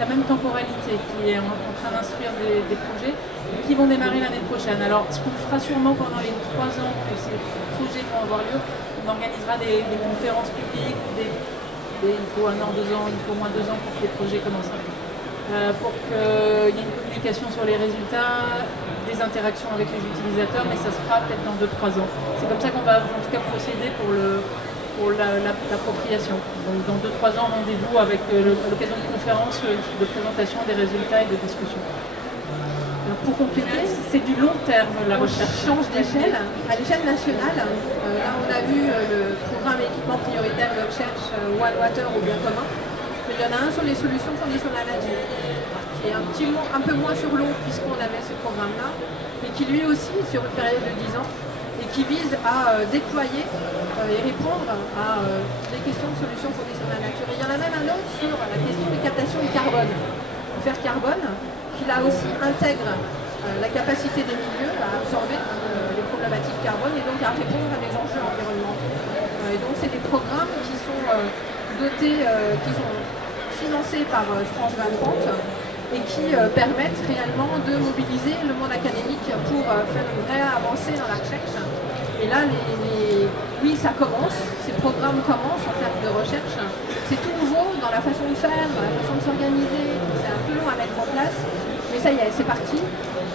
la même temporalité, qui est en train d'instruire des projets qui vont démarrer l'année prochaine. Alors, ce qu'on fera sûrement pendant les 3 ans que ces projets vont avoir lieu, on organisera des conférences publiques, il faut 1 an, 2 ans, il faut au moins 2 ans pour que les projets commencent. Pour qu'il y ait une communication sur les résultats, des interactions avec les utilisateurs, mais ça se fera peut-être dans 2-3 ans. C'est comme ça qu'on va en tout cas procéder pour l'appropriation. Donc dans 2-3 ans, rendez-vous avec l'occasion de conférences, de présentation des résultats et de discussions. Alors pour compléter, c'est du long terme la recherche. On change d'échelle. À l'échelle nationale, là on a vu le programme équipement prioritaire de recherche One Water au bien commun. Mais il y en a un sur les solutions fondées sur la nature, qui est un peu moins sur l'eau puisqu'on avait ce programme-là, mais qui lui aussi, sur une période de 10 ans, et qui vise à déployer et répondre à des questions de solutions fondées sur la nature. Et il y en a même un autre sur la question de captation du carbone, du fer carbone, qui là aussi intègre la capacité des milieux à absorber les problématiques carbone et donc à répondre à des enjeux environnementaux. Et donc c'est des programmes qui sont dotés, qui sont financés par France 2030 et qui permettent réellement de mobiliser le monde académique pour faire une vraie avancée dans la recherche. Et là, oui, ça commence, ces programmes commencent en termes de recherche. C'est tout nouveau dans la façon de faire, dans la façon de s'organiser. C'est un peu long à mettre en place, mais ça y est, c'est parti.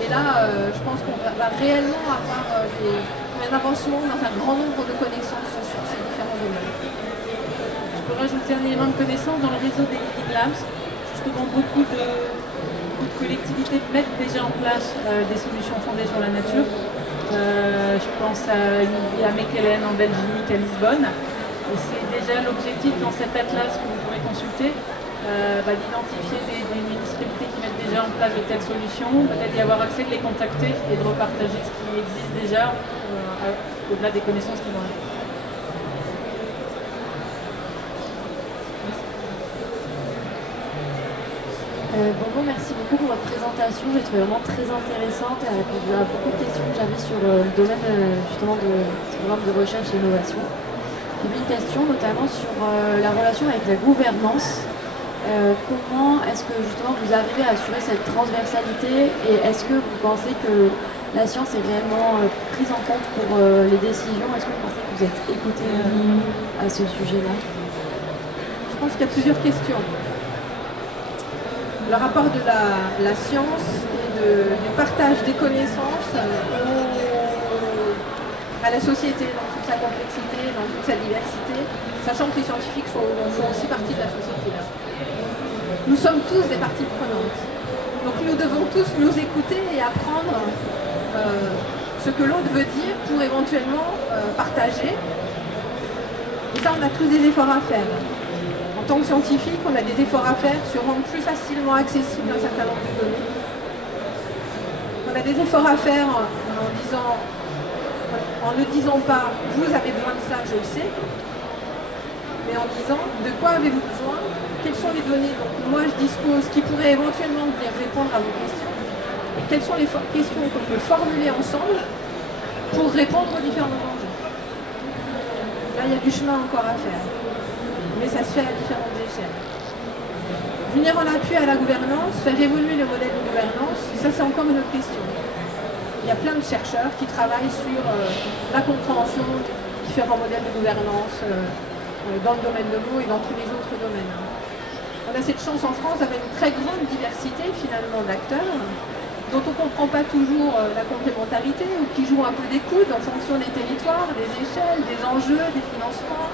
Et là, je pense qu'on va réellement avoir un avancement dans un grand nombre de connaissances sur ces différents domaines. Je peux rajouter un élément de connaissance dans le réseau des Liquid Labs. Justement, beaucoup de collectivités mettent déjà en place des solutions fondées sur la nature. Je pense à Mechelen en Belgique, à Lisbonne. Et c'est déjà l'objectif dans cet atlas que vous pourrez consulter, d'identifier des municipalités qui mettent déjà en place de telles solutions, peut-être d'y avoir accès, de les contacter et de repartager ce qui existe déjà au-delà des connaissances qu'ils vont avoir. Bonjour, merci beaucoup pour votre présentation. J'ai trouvé vraiment très intéressante et répondu à beaucoup de questions que j'avais sur le domaine justement de ce programme de recherche et innovation. J'ai une question notamment sur la relation avec la gouvernance. Comment est-ce que justement vous arrivez à assurer cette transversalité et est-ce que vous pensez que la science est réellement prise en compte pour les décisions? Est-ce que vous pensez que vous êtes écouté à ce sujet-là? Je pense qu'il y a plusieurs questions. Le rapport de la science et du partage des connaissances à la société dans toute sa complexité, dans toute sa diversité, sachant que les scientifiques font aussi partie de la société. Là. Nous sommes tous des parties prenantes. Donc nous devons tous nous écouter et apprendre ce que l'autre veut dire pour éventuellement partager. Et ça, on a tous des efforts à faire. En tant que scientifique, on a des efforts à faire sur rendre plus facilement accessible un certain nombre de données. On a des efforts à faire en ne disant pas « vous avez besoin de ça, je le sais », mais en disant « de quoi avez-vous besoin ? Quelles sont les données dont moi je dispose qui pourraient éventuellement venir répondre à vos questions ? Et quelles sont les questions qu'on peut formuler ensemble pour répondre aux différents enjeux ?» Là, il y a du chemin encore à faire. Mais ça se fait à différentes échelles. Venir en appui à la gouvernance, faire évoluer le modèle de gouvernance, ça c'est encore une autre question. Il y a plein de chercheurs qui travaillent sur la compréhension des différents modèles de gouvernance dans le domaine de l'eau et dans tous les autres domaines. On a cette chance en France d'avoir une très grande diversité finalement d'acteurs dont on ne comprend pas toujours la complémentarité ou qui jouent un peu des coudes en fonction des territoires, des échelles, des enjeux, des financements.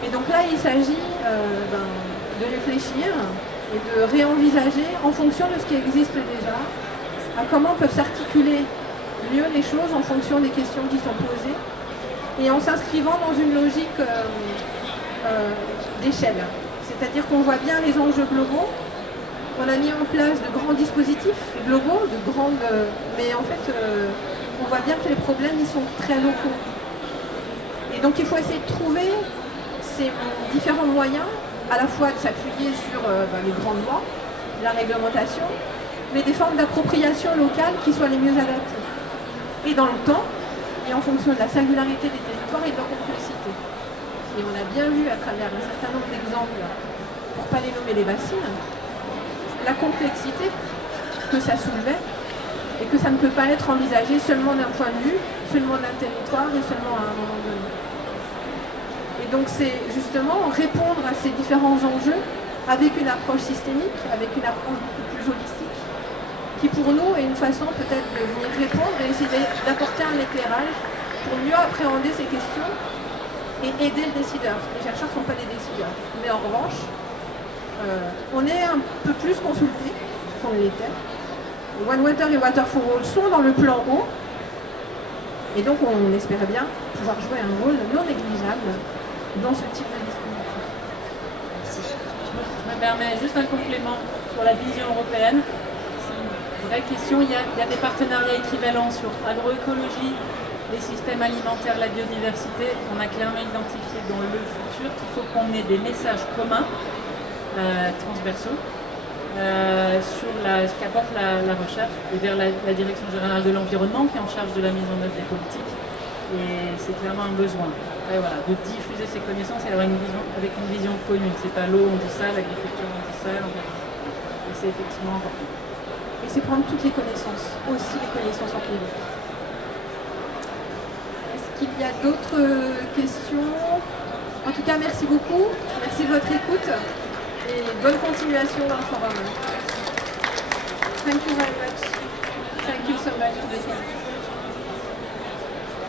Et donc là, il s'agit de réfléchir et de réenvisager en fonction de ce qui existe déjà, à comment peuvent s'articuler mieux les choses en fonction des questions qui sont posées et en s'inscrivant dans une logique d'échelle. C'est-à-dire qu'on voit bien les enjeux globaux, on a mis en place de grands dispositifs globaux, mais en fait, on voit bien que les problèmes ils sont très locaux. Et donc il faut essayer de trouver ces différents moyens, à la fois de s'appuyer sur les grandes lois, la réglementation, mais des formes d'appropriation locale qui soient les mieux adaptées. Et dans le temps, et en fonction de la singularité des territoires et de leur complexité. Et on a bien vu à travers un certain nombre d'exemples, pour ne pas les nommer les bassines, la complexité que ça soulevait et que ça ne peut pas être envisagé seulement d'un point de vue, seulement d'un territoire et seulement à un moment donné. Et donc c'est justement répondre à ces différents enjeux avec une approche systémique, avec une approche beaucoup plus holistique, qui pour nous est une façon peut-être de venir répondre et essayer d'apporter un éclairage pour mieux appréhender ces questions et aider le décideur. Les chercheurs ne sont pas des décideurs. Mais en revanche, on est un peu plus consultés qu'on l'était. One Water et Water for All sont dans le plan haut. Et donc on espère bien pouvoir jouer un rôle non négligeable dans ce type de dispositif. Merci. Je me permets juste un complément sur la vision européenne. C'est une vraie question. Il y a des partenariats équivalents sur agroécologie, les systèmes alimentaires, la biodiversité. On a clairement identifié dans le futur qu'il faut qu'on ait des messages communs, transversaux, sur ce qu'apporte la recherche et vers la Direction générale de l'environnement qui est en charge de la mise en œuvre des politiques. Et c'est clairement un besoin. Après, voilà, de diffuser ces connaissances et avoir une vision, avec une vision commune. C'est pas l'eau, on dit ça, l'agriculture, on dit ça. Et c'est effectivement important. Et c'est prendre toutes les connaissances, aussi les connaissances empiriques. Est-ce qu'il y a d'autres questions? En tout cas, merci beaucoup. Merci de votre écoute. Et bonne continuation dans le forum. Thank you very much. Thank you so much for the time.